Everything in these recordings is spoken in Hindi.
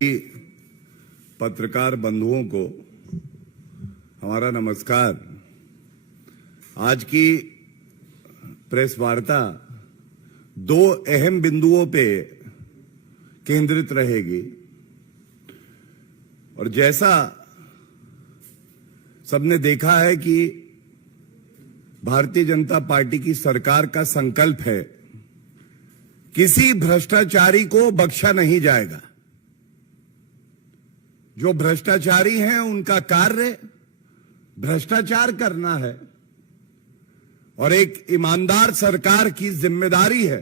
पत्रकार बंधुओं को हमारा नमस्कार। आज की प्रेस वार्ता दो अहम बिंदुओं पे केंद्रित रहेगी और जैसा सबने देखा है कि भारतीय जनता पार्टी की सरकार का संकल्प है, किसी भ्रष्टाचारी को बख्शा नहीं जाएगा। जो भ्रष्टाचारी हैं उनका कार्य भ्रष्टाचार करना है और एक ईमानदार सरकार की जिम्मेदारी है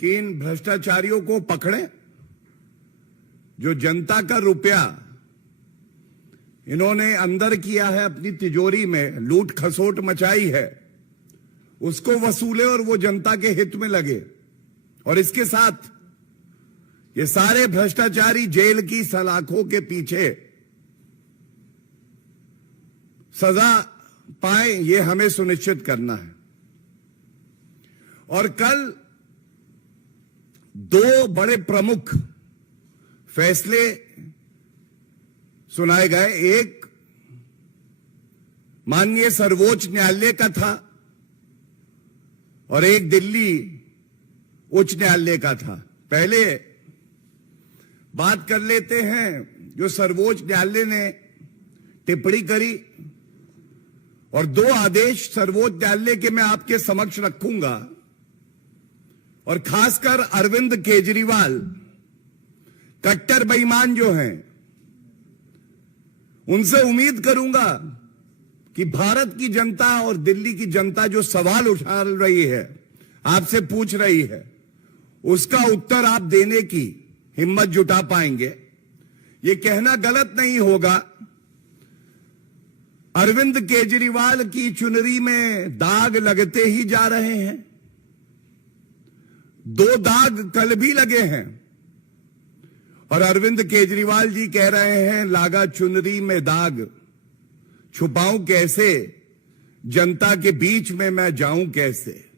कि इन भ्रष्टाचारियों को पकड़ें। जो जनता का रुपया इन्होंने अंदर किया है, अपनी तिजोरी में लूट खसोट मचाई है, उसको वसूले और वो जनता के हित में लगे। और इसके साथ ये सारे भ्रष्टाचारी जेल की सलाखों के पीछे सजा पाए, ये हमें सुनिश्चित करना है। और कल दो बड़े प्रमुख फैसले सुनाए गए। एक माननीय सर्वोच्च न्यायालय का था और एक दिल्ली उच्च न्यायालय का था। पहले बात कर लेते हैं जो सर्वोच्च न्यायालय ने टिप्पणी करी, और दो आदेश सर्वोच्च न्यायालय के मैं आपके समक्ष रखूंगा। और खासकर अरविंद केजरीवाल कट्टर बेईमान जो हैं, उनसे उम्मीद करूंगा कि भारत की जनता और दिल्ली की जनता जो सवाल उठा रही है, आपसे पूछ रही है, उसका उत्तर आप देने की हिम्मत जुटा पाएंगे। ये कहना गलत नहीं होगा, अरविंद केजरीवाल की चुनरी में दाग लगते ही जा रहे हैं। दो दाग कल भी लगे हैं और अरविंद केजरीवाल जी कह रहे हैं, लागा चुनरी में दाग, छुपाऊं कैसे, जनता के बीच में मैं जाऊं कैसे।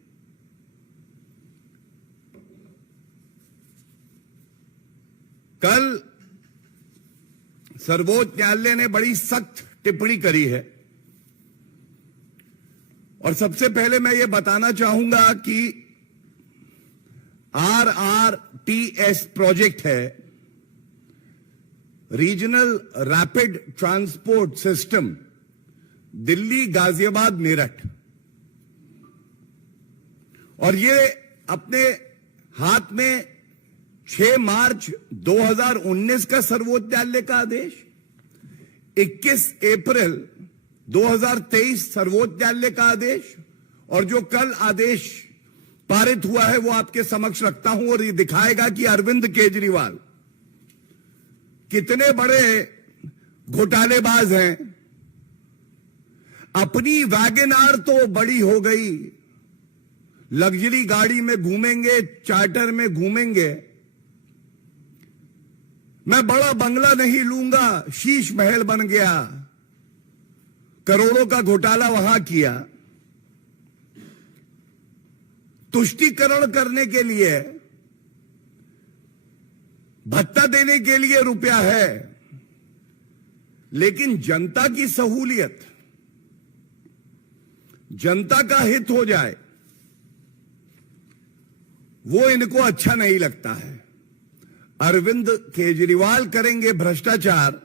कल सर्वोच्च न्यायालय ने बड़ी सख्त टिप्पणी करी है और सबसे पहले मैं ये बताना चाहूंगा कि RRTS प्रोजेक्ट है, regional rapid transport system, Delhi Ghaziabad Meerut. और ये अपने हाथ में 6 मार्च 2019 का सर्वोच्च न्यायालय का आदेश, 21 अप्रैल 2023 सर्वोच्च न्यायालय का आदेश, और जो कल आदेश पारित हुआ है वो आपके समक्ष रखता हूं। और ये दिखाएगा कि अरविंद केजरीवाल कितने बड़े घोटालेबाज हैं। अपनी वैगन आर तो बड़ी हो गई, लग्जरी गाड़ी में घूमेंगे, चार्टर में घूमेंगे। मैं बड़ा बंगला नहीं लूंगा, शीश महल बन गया, करोड़ों का घोटाला वहां किया। तुष्टीकरण करने के लिए, भत्ता देने के लिए रुपया है, लेकिन जनता की सहूलियत, जनता का हित हो जाए, वो इनको अच्छा नहीं लगता है। अरविंद केजरीवाल करेंगे भ्रष्टाचार,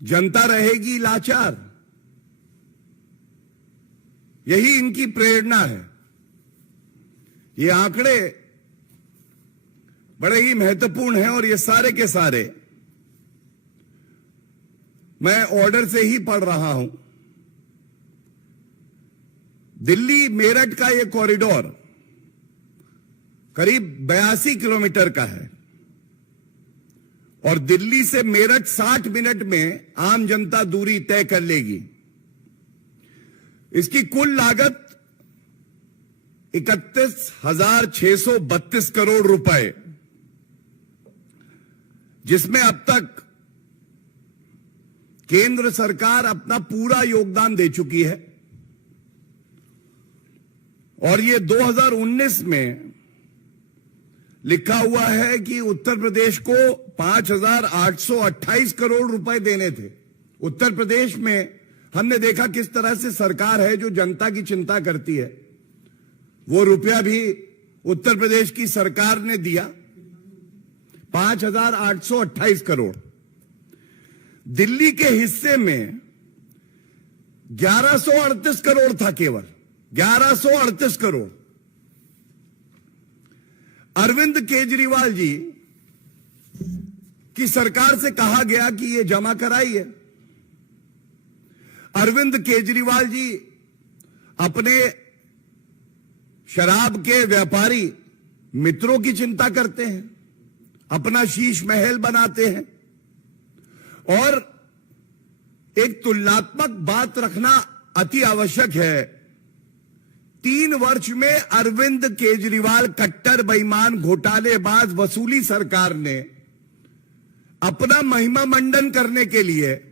जनता रहेगी लाचार। यही इनकी प्रेरणा है। ये आंकड़े बड़े ही महत्वपूर्ण हैं और ये सारे के सारे मैं ऑर्डर से ही पढ़ रहा हूं। दिल्ली मेरठ का ये कॉरिडोर करीब 82 किलोमीटर का है और दिल्ली से मेरठ 60 मिनट में आम जनता दूरी तय कर लेगी। इसकी कुल लागत 31,632 करोड़ रुपए, जिसमें अब तक केंद्र सरकार अपना पूरा योगदान दे चुकी है और ये 2019 में लिखा हुआ है कि उत्तर प्रदेश को 5,828 करोड़ रुपए देने थे। उत्तर प्रदेश में हमने देखा किस तरह से सरकार है जो जनता की चिंता करती है। वो रुपया भी उत्तर प्रदेश की सरकार ने दिया, 5,828 करोड़। दिल्ली के हिस्से में 1138 करोड़ था, केवल 1138 करोड़। अरविंद केजरीवाल जी की सरकार से कहा गया कि ये जमा कराइए। अरविंद केजरीवाल जी अपने शराब के व्यापारी मित्रों की चिंता करते हैं, अपना शीश महल बनाते हैं और एक तुलनात्मक बात रखना अति आवश्यक है। 3 वर्ष में अरविंद केजरीवाल कट्टर बेईमान घोटालेबाज वसूली सरकार ने अपना महिमा मंडन करने के लिए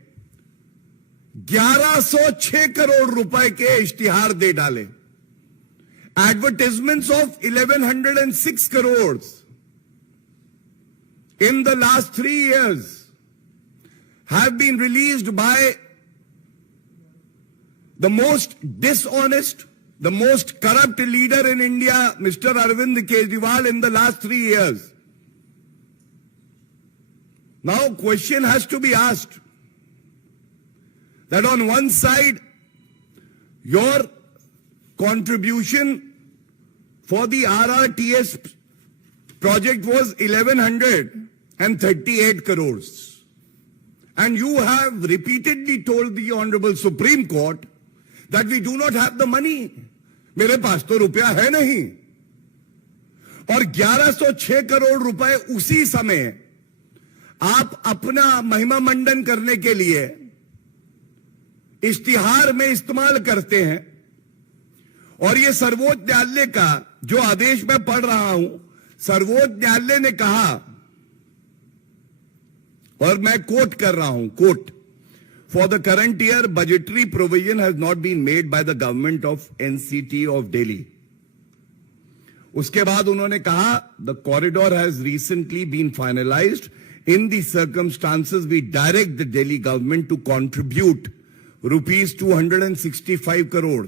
1106 करोड़ रुपए के इश्तिहार दे डाले। Advertisements of 1106 crore in the last 3 years have been released by the most dishonest, the most corrupt leader in India, Mr. Arvind Kejriwal, in the last 3 years. Now, question has to be asked that on one side, your contribution for the RRTS project was 1,138 crores. And you have repeatedly told the Honorable Supreme Court that we do not have the money. मेरे पास तो रुपया है नहीं। और 1106 करोड़ रुपए उसी समय आप अपना महिमा मंडन करने के लिए इश्तिहार में इस्तेमाल करते हैं। और ये सर्वोच्च न्यायालय का जो आदेश मैं पढ़ रहा हूं, सर्वोच्च न्यायालय ने कहा, और मैं कोट कर रहा हूं, quote, for the current year budgetary provision has not been made by the government of NCT of Delhi. उसके बाद उन्होंने कहा, the corridor has recently been finalised. In the circumstances we direct the Delhi government to contribute rupees 265 crore.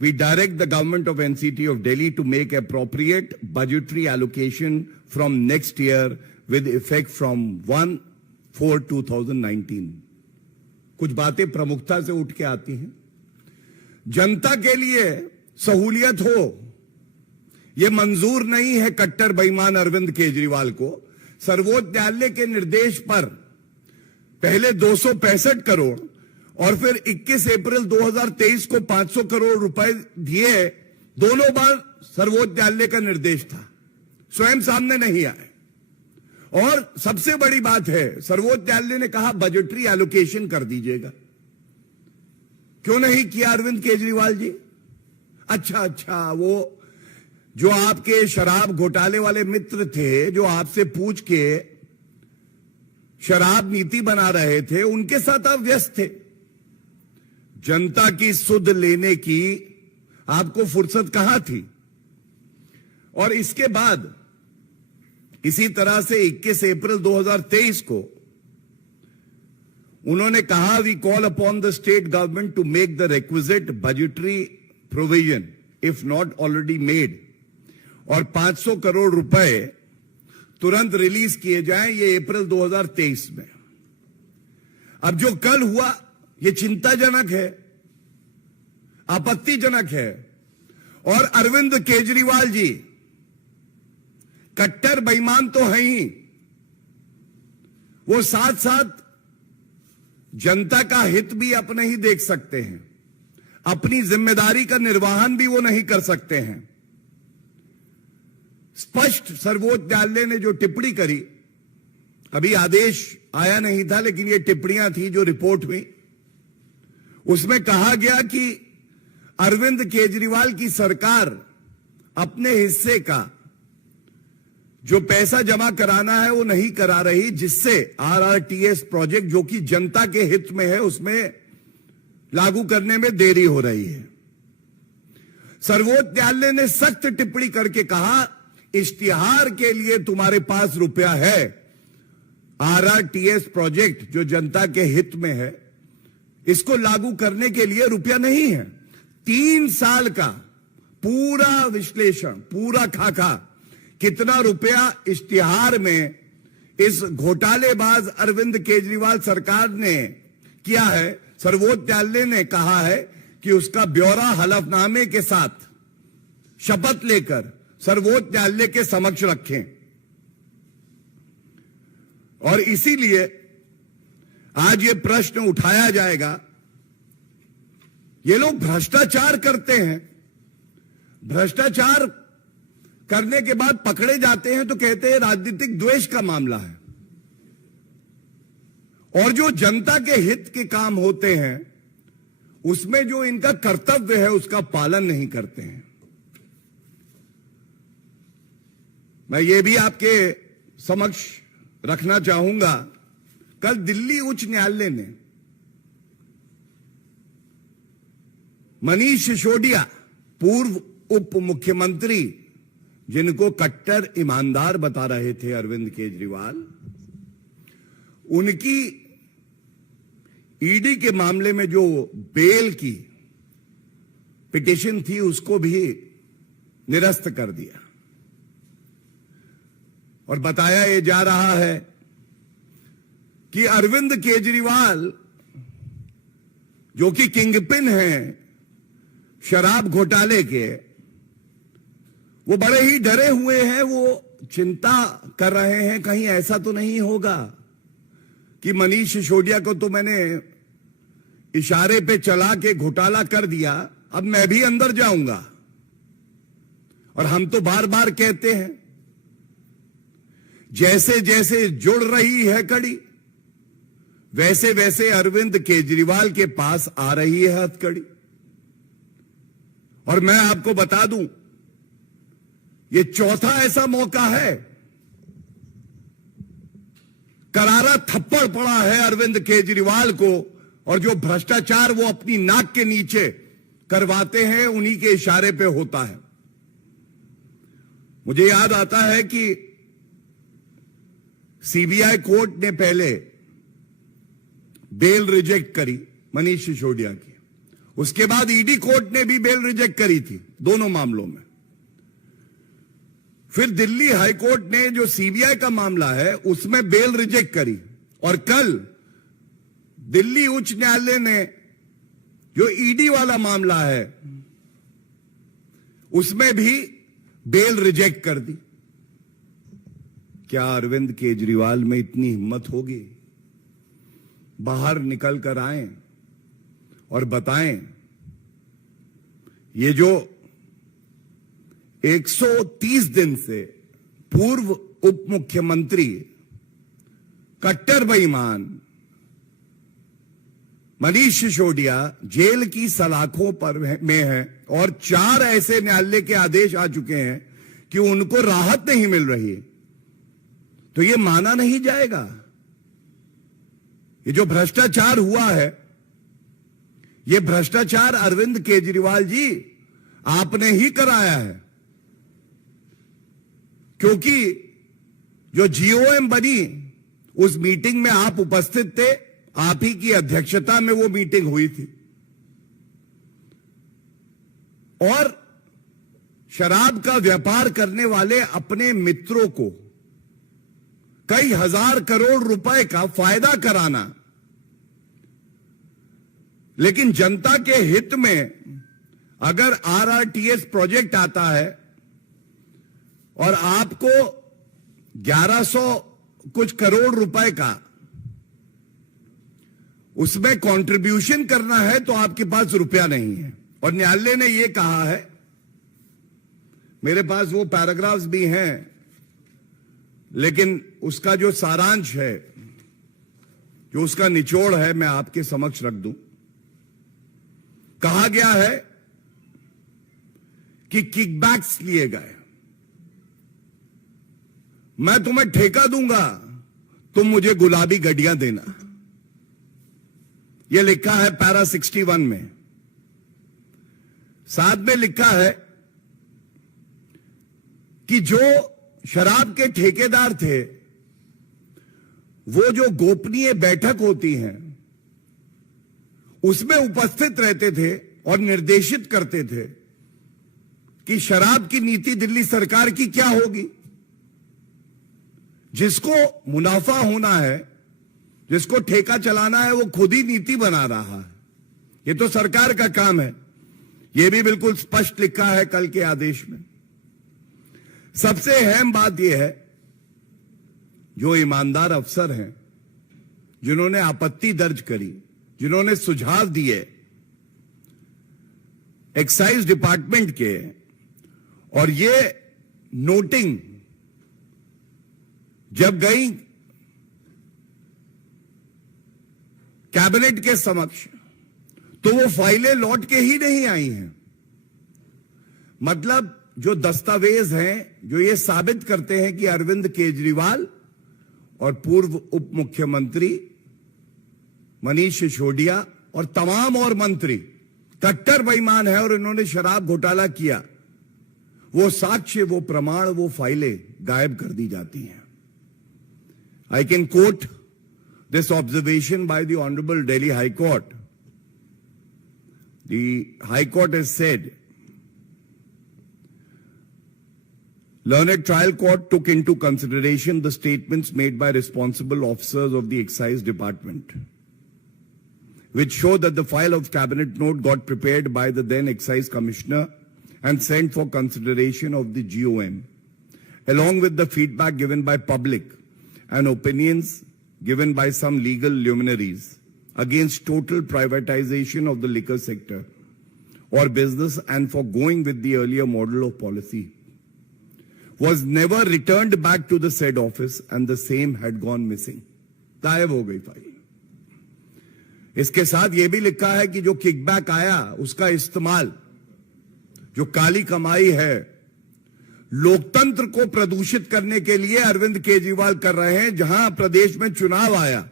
We direct the government of NCT of Delhi to make appropriate budgetary allocation from next year with effect from 1/4/2019. कुछ बातें प्रमुखता से उठ के आती हैं। जनता के लिए सहूलियत हो, यह मंजूर नहीं है कट्टर बेईमान अरविंद केजरीवाल को। सर्वोच्च न्यायालय के निर्देश पर पहले 265 करोड़ और फिर 21 अप्रैल 2023 को 500 करोड़ रुपए दिए। दोनों बार सर्वोच्च न्यायालय का निर्देश था, स्वयं सामने नहीं आए। और सबसे बड़ी बात है, सर्वोच्च न्यायालय ने कहा बजटरी एलोकेशन कर दीजिएगा। क्यों नहीं किया अरविंद केजरीवाल जी? अच्छा, वो जो आपके शराब घोटाले वाले मित्र थे, जो आपसे पूछ के शराब नीति बना रहे थे, उनके साथ आप व्यस्त थे। जनता की सुध लेने की आपको फुर्सत कहां थी? और इसके बाद इसी तरह से 21 अप्रैल 2023 को उन्होंने कहा, we call upon the state government to make the requisite budgetary provision if not already made, और 500 करोड़ रुपए तुरंत रिलीज किए जाएं। ये अप्रैल 2023 में। अब जो कल हुआ, ये चिंताजनक है, आपत्तिजनक है। और अरविंद केजरीवाल जी कट्टर बेईमान तो हैं ही, वो साथ साथ जनता का हित भी अपने ही देख सकते हैं, अपनी जिम्मेदारी का निर्वहन भी वो नहीं कर सकते हैं। स्पष्ट सर्वोच्च न्यायालय ने जो टिप्पणी करी, अभी आदेश आया नहीं था, लेकिन ये टिप्पणियां थी जो रिपोर्ट हुई, उसमें कहा गया कि अरविंद केजरीवाल की सरकार अपने हिस्से का जो पैसा जमा कराना है वो नहीं करा रही, जिससे आरआरटीएस प्रोजेक्ट जो कि जनता के हित में है उसमें लागू करने में देरी हो रही है। सर्वोच्च न्यायालय ने सख्त टिप्पणी करके कहा इश्तिहार के लिए तुम्हारे पास रुपया है, आरआरटीएस प्रोजेक्ट जो जनता के हित में है, इसको लागू करने के लिए रुपया नहीं है। 3 साल का पूरा विश्लेषण, पूरा खाका, कितना रुपया इश्तिहार में इस घोटालेबाज अरविंद केजरीवाल सरकार ने किया है, सर्वोच्च न्यायालय ने कहा है कि उसका ब्यौरा हलफनामे के साथ शपथ लेकर सर्वोच्च न्यायालय के समक्ष रखें। और इसीलिए आज ये प्रश्न उठाया जाएगा, ये लोग भ्रष्टाचार करते हैं, भ्रष्टाचार करने के बाद पकड़े जाते हैं तो कहते हैं राजनीतिक द्वेष का मामला है, और जो जनता के हित के काम होते हैं उसमें जो इनका कर्तव्य है उसका पालन नहीं करते हैं। मैं ये भी आपके समक्ष रखना चाहूंगा, कल दिल्ली उच्च न्यायालय ने मनीष सिसोदिया, पूर्व उप मुख्यमंत्री जिनको कट्टर ईमानदार बता रहे थे अरविंद केजरीवाल, उनकी ईडी के मामले में जो बेल की पिटीशन थी उसको भी निरस्त कर दिया और बताया ये जा रहा है कि अरविंद केजरीवाल जो कि किंगपिन हैं शराब घोटाले के, वो बड़े ही डरे हुए हैं, वो चिंता कर रहे हैं कहीं ऐसा तो नहीं होगा कि मनीष सिसोदिया को तो मैंने इशारे पे चला के घोटाला कर दिया, अब मैं भी अंदर जाऊंगा। और हम तो बार बार कहते हैं जैसे जैसे जुड़ रही है कड़ी, वैसे वैसे अरविंद केजरीवाल के पास आ रही है हथकड़ी। और मैं आपको बता दूं, ये चौथा ऐसा मौका है, करारा थप्पड़ पड़ा है अरविंद केजरीवाल को, और जो भ्रष्टाचार वो अपनी नाक के नीचे करवाते हैं उन्हीं के इशारे पे होता है। मुझे याद आता है कि सीबीआई कोर्ट ने पहले बेल रिजेक्ट करी मनीष सिसोदिया की, उसके बाद ईडी कोर्ट ने भी बेल रिजेक्ट करी थी दोनों मामलों में। फिर दिल्ली हाईकोर्ट ने जो सीबीआई का मामला है उसमें बेल रिजेक्ट करी, और कल दिल्ली उच्च न्यायालय ने जो ईडी वाला मामला है उसमें भी बेल रिजेक्ट कर दी। क्या अरविंद केजरीवाल में इतनी हिम्मत होगी? बाहर निकल कर आए और बताएं, ये जो 130 दिन से पूर्व उप मुख्यमंत्री कट्टर बेईमान मनीष सिसोदिया जेल की सलाखों पर में है, और 4 ऐसे न्यायालय के आदेश आ चुके हैं कि उनको राहत नहीं मिल रही, तो ये माना नहीं जाएगा। ये जो भ्रष्टाचार हुआ है, ये भ्रष्टाचार अरविंद केजरीवाल जी आपने ही कराया है, क्योंकि जो जीओएम बनी उस मीटिंग में आप उपस्थित थे, आप ही की अध्यक्षता में वो मीटिंग हुई थी, और शराब का व्यापार करने वाले अपने मित्रों को कई हजार करोड़ रुपए का फायदा कराना, लेकिन जनता के हित में अगर आरआरटीएस प्रोजेक्ट आता है और आपको 1100 कुछ करोड़ रुपए का उसमें कंट्रीब्यूशन करना है तो आपके पास रुपया नहीं है। और न्यायालय ने यह कहा है, मेरे पास वो पैराग्राफ्स भी हैं, लेकिन उसका जो सारांश है, जो उसका निचोड़ है, मैं आपके समक्ष रख दूं। कहा गया है कि किकबैक्स लिए गए, मैं तुम्हें ठेका दूंगा, तुम मुझे गुलाबी गड्डियां देना। यह लिखा है पैरा 61 में। साथ में लिखा है कि जो शराब के ठेकेदार थे वो जो गोपनीय बैठक होती है उसमें उपस्थित रहते थे और निर्देशित करते थे कि शराब की नीति दिल्ली सरकार की क्या होगी। जिसको मुनाफा होना है, जिसको ठेका चलाना है, वो खुद ही नीति बना रहा है। ये तो सरकार का काम है। ये भी बिल्कुल स्पष्ट लिखा है कल के आदेश में। सबसे अहम बात यह है, जो ईमानदार अफसर हैं, जिन्होंने आपत्ति दर्ज करी, जिन्होंने सुझाव दिए एक्साइज डिपार्टमेंट के, और ये नोटिंग जब गई कैबिनेट के समक्ष तो वो फाइलें लौट के ही नहीं आई हैं। मतलब जो दस्तावेज हैं जो ये साबित करते हैं कि अरविंद केजरीवाल और पूर्व उप मुख्यमंत्री मनीष सिसोदिया और तमाम और मंत्री कट्टर बेईमान है और इन्होंने शराब घोटाला किया, वो साक्ष्य, वो प्रमाण, वो फाइलें गायब कर दी जाती हैं। I can coat this observation by the Honorable Delhi High Court. The High Court has said, Learned Trial Court took into consideration the statements made by responsible officers of the Excise Department, which show that the file of Cabinet Note got prepared by the then Excise Commissioner and sent for consideration of the GOM, along with the feedback given by public and opinions given by some legal luminaries against total privatization of the liquor sector or business and for going with the earlier model of policy, was never returned back to the said office and the same had gone missing. गायब हो गई फाइल। इसके साथ यह भी लिखा है कि जो किकबैक आया उसका इस्तेमाल, जो काली कमाई है, लोकतंत्र को प्रदूषित करने के लिए अरविंद केजरीवाल कर रहे हैं। जहां प्रदेश में चुनाव आया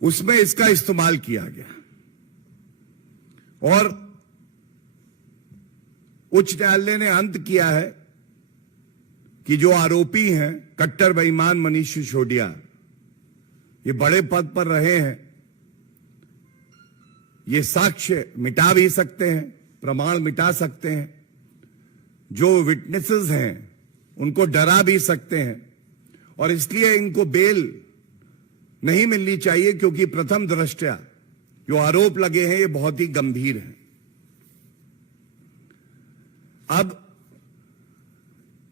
उसमें इसका इस्तेमाल किया गया और उच्च न्यायालय ने अंत किया है कि जो आरोपी हैं कट्टर बेईमान मनीष सिसोदिया, ये बड़े पद पर रहे हैं, ये साक्ष्य मिटा भी सकते हैं, प्रमाण मिटा सकते हैं, जो विटनेसेस हैं उनको डरा भी सकते हैं और इसलिए इनको बेल नहीं मिलनी चाहिए, क्योंकि प्रथम दृष्टया जो आरोप लगे हैं ये बहुत ही गंभीर हैं। अब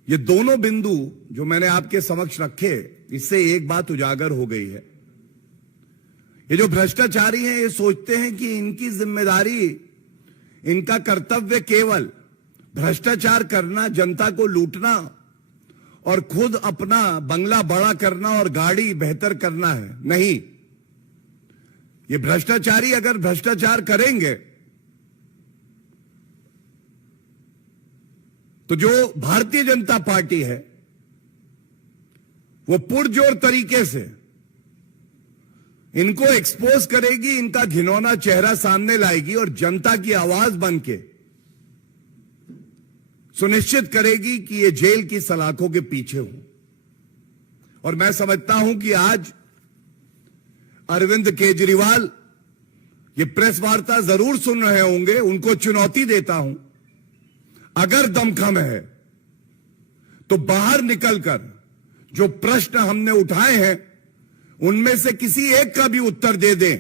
ये दोनों बिंदु जो मैंने आपके समक्ष रखे, इससे एक बात उजागर हो गई है। ये जो भ्रष्टाचारी हैं ये सोचते हैं कि इनकी जिम्मेदारी, इनका कर्तव्य केवल भ्रष्टाचार करना, जनता को लूटना और खुद अपना बंगला बड़ा करना और गाड़ी बेहतर करना है। नहीं, ये भ्रष्टाचारी अगर भ्रष्टाचार करेंगे तो जो भारतीय जनता पार्टी है वो पुरजोर तरीके से इनको एक्सपोज करेगी, इनका घिनौना चेहरा सामने लाएगी और जनता की आवाज बनके सुनिश्चित करेगी कि ये जेल की सलाखों के पीछे हो। और मैं समझता हूं कि आज अरविंद केजरीवाल ये प्रेस वार्ता जरूर सुन रहे होंगे। उनको चुनौती देता हूं, अगर दमखम है तो बाहर निकलकर जो प्रश्न हमने उठाए हैं उनमें से किसी एक का भी उत्तर दे दें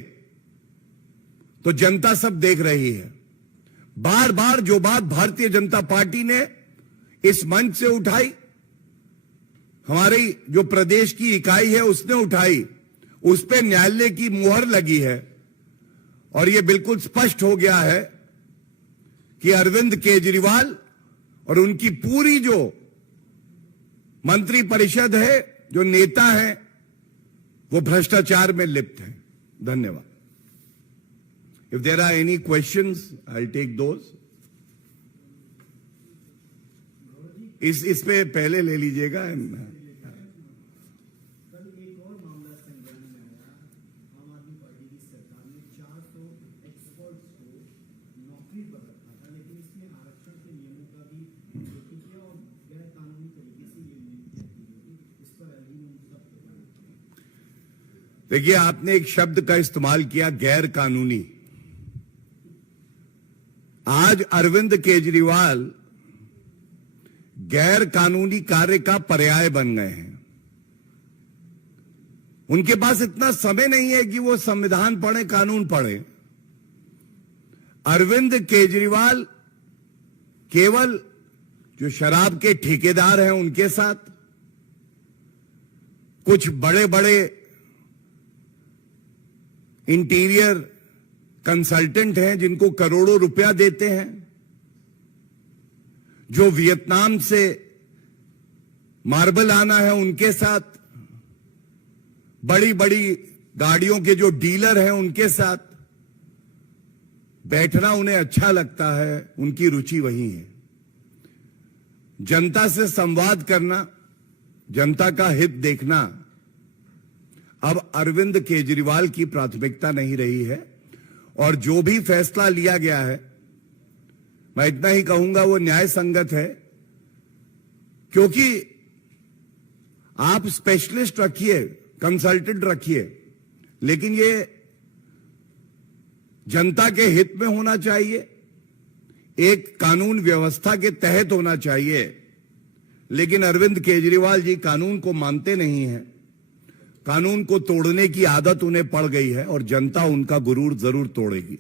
तो जनता सब देख रही है। बार बार जो बात भारतीय जनता पार्टी ने इस मंच से उठाई, हमारी जो प्रदेश की इकाई है उसने उठाई, उस पे न्यायालय की मुहर लगी है और यह बिल्कुल स्पष्ट हो गया है कि अरविंद केजरीवाल और उनकी पूरी जो मंत्री परिषद है, जो नेता हैं, वो भ्रष्टाचार में लिप्त हैं। धन्यवाद। If there are any questions, I'll take those. इस पे पहले ले लीजिएगा। कल एक और मामला संज्ञान में आया। आम आदमी पार्टी की सरकार ने 400 एक्सपर्ट्स को नौकरी पर रखा था, लेकिन इसमें आरक्षण के नियमों का भी किया देखिए, आपने एक शब्द का इस्तेमाल किया, गैर कानूनी। आज अरविंद केजरीवाल गैर कानूनी कार्य का पर्याय बन गए हैं। उनके पास इतना समय नहीं है कि वो संविधान पढ़े, कानून पढ़े। अरविंद केजरीवाल केवल जो शराब के ठेकेदार हैं उनके साथ, कुछ बड़े बड़े इंटीरियर कंसल्टेंट हैं जिनको करोड़ों रुपया देते हैं, जो वियतनाम से मार्बल आना है उनके साथ, बड़ी बड़ी गाड़ियों के जो डीलर हैं उनके साथ बैठना उन्हें अच्छा लगता है, उनकी रुचि वही है। जनता से संवाद करना, जनता का हित देखना अब अरविंद केजरीवाल की प्राथमिकता नहीं रही है। और जो भी फैसला लिया गया है, मैं इतना ही कहूंगा, वो न्याय संगत है। क्योंकि आप स्पेशलिस्ट रखिए, कंसल्टेंट रखिए, लेकिन ये जनता के हित में होना चाहिए, एक कानून व्यवस्था के तहत होना चाहिए। लेकिन अरविंद केजरीवाल जी कानून को मानते नहीं हैं, कानून को तोड़ने की आदत उन्हें पड़ गई है और जनता उनका गुरूर जरूर तोड़ेगी।